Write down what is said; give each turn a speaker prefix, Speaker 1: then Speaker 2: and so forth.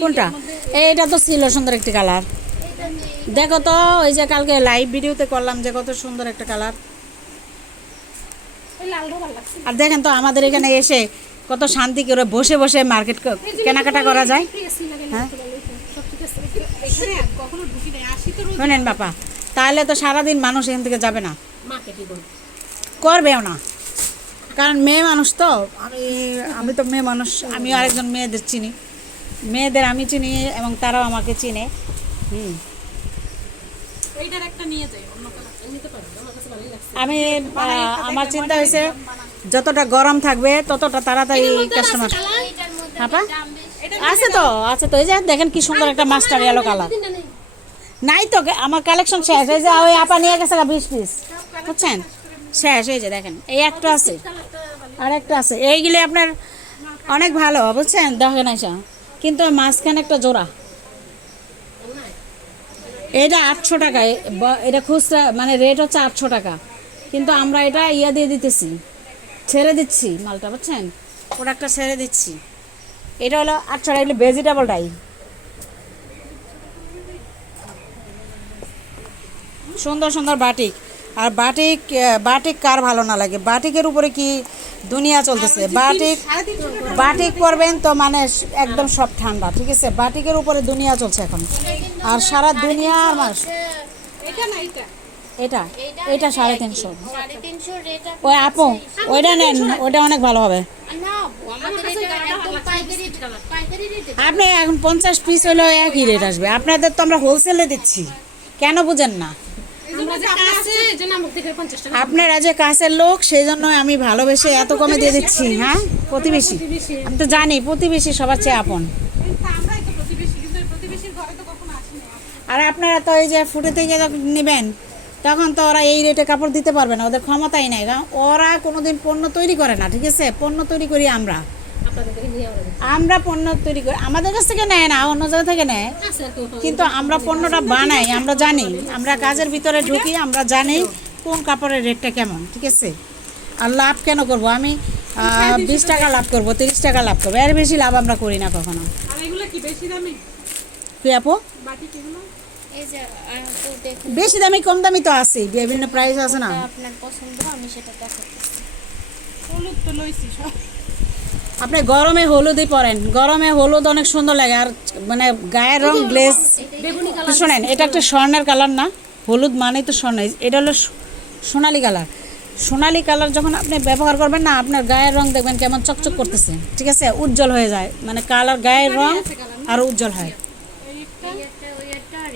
Speaker 1: কোনটা? এইটা তো ছিল সুন্দর একটি কালার দেখো তো ওই যে কালকে লাইভ ভিডিওতে করলাম যে কত সুন্দর একটা কালার আর দেখেন তো আমাদের এখানে এসে কত শান্তি করে বসে বসে মার্কেট কেনাকাটা করা যায়। হ্যাঁ। শোনেন বাপা তাহলে তো সারাদিন মানুষ এখান থেকে যাবে না। করবেও না। কারণ মেয়ে মানুষ তো আমি আমি তো মেয়ে মানুষ আমিও আরেকজন মেয়েদের চিনি। মেয়েদের আমি চিনি এবং তারাও আমাকে চিনে। হুম।
Speaker 2: এইটার একটা নিয়ে যাই অন্য কালার। নিতে পারব আমার কাছে ভালোই লাগছে।
Speaker 1: আমি আমার চিন্তা হয়েছে যতটা গরম থাকবে ততটা তাড়াতাড়ি কাস্টমার আপা? আছে তো আছে তো এই যে দেখেন কি সুন্দর একটা মাস্টার ইয়েলো কালার নাই তো আমার কালেকশন শেষ এই যে ওই আপা নিয়ে গেছে বিশ পিস বুঝছেন? শেষ, এই যে দেখেন, এই একটা আছে আর একটা আছে। এইগুলি আপনার অনেক ভালো, বুঝছেন? দেখেন আইসা, কিন্তু মাঝখানে একটা জোড়া। এটা আটশো টাকা এটা খুচরা মানে রেট হচ্ছে আটশো টাকা। কিন্তু আমরা এটা ইয়া দিয়ে দিতেছি, ছেড়ে দিচ্ছি মালটা, বুঝছেন? প্রোডাক্টটা ছেড়ে দিচ্ছি। এটা হলো আটশো টাকা, এগুলো ভেজিটেবল ডাই সুন্দর সুন্দর বাটিক। আর বাটিক বাটিক কার ভালো না লাগে? বাটিকের উপরে কি দুনিয়া চলতেছে? বাটিক বাটিক পরবেন তো মানে একদম সব ঠান্ডা ঠিক আছে? বাটিকের উপরে দুনিয়া চলছে এখন। আর সারা দুনিয়া মাস
Speaker 2: এটা এটা?
Speaker 1: এটা? এটা সাড়ে তিনশো। ওই আপু ওইটা নেন ওইটা অনেক ভালো হবে।
Speaker 3: না আমাদের এটা একদম পাইকারি পাইকারি রেটে
Speaker 1: আপনি এখন পঞ্চাশ পিস হলেও একই রেট আসবে। আপনাদের তো আমরা হোলসেলে দিচ্ছি। কেন বুঝেন না? আপনারা যে কাছের লোক সেই জন্য আমি ভালোবেসে এত কমে দিয়ে দিচ্ছি হ্যাঁ? প্রতিবেশী। আমি তো জানি প্রতিবেশী সবার চেয়ে আপন। আর আপনারা তো এই যে ফুটে থেকে যখন নেবেন তখন তো ওরা এই রেটে কাপড় দিতে পারবে না ওদের ক্ষমতাই নেই। কারণ ওরা কোনোদিন পণ্য তৈরি করে না ঠিক আছে? পণ্য তৈরি করি আমরা।
Speaker 2: আমরা
Speaker 1: পণ্য তৈরি করি। আমাদের কাছ থেকে নেয় না অন্য জায়গা থেকে নেয়। কিন্তু আমরা পণ্যটা বানাই আমরা জানি। আমরা কাজের ভিতরে ঢুকি আমরা জানি কোন কাপড়ের রেটটা কেমন ঠিক আছে? আর লাভ কেন করব? আমি বিশ টাকা লাভ করব তিরিশ টাকা লাভ করব। এর বেশি লাভ আমরা করি না কখনো।
Speaker 2: কি বেশি দামি?
Speaker 1: আপু?
Speaker 2: বাটি কিগুলো
Speaker 3: এই যে আপু দেখুন।
Speaker 1: বেশি দামি কম দামি তো আছেই বিভিন্ন প্রাইস আছে না।
Speaker 3: আপনার পছন্দ আমি সেটা দেখাচ্ছি।
Speaker 2: হলুদ তো লইছি সব।
Speaker 1: আপনি গরমে হলুদই পরেন। গরমে হলুদ অনেক সুন্দর লাগে। আর মানে গায়ের রং গ্লেস শোনেন, এটা একটা স্বর্ণের কালার না? হলুদ মানেই তো স্বর্ণ। এটা হলো সোনালি কালার। সোনালি কালার যখন আপনি ব্যবহার করবেন না, আপনার গায়ের রং দেখবেন কেমন চকচক করতেছে। ঠিক আছে? উজ্জ্বল হয়ে যায়। মানে কালার গায়ের রং আরও উজ্জ্বল হয়।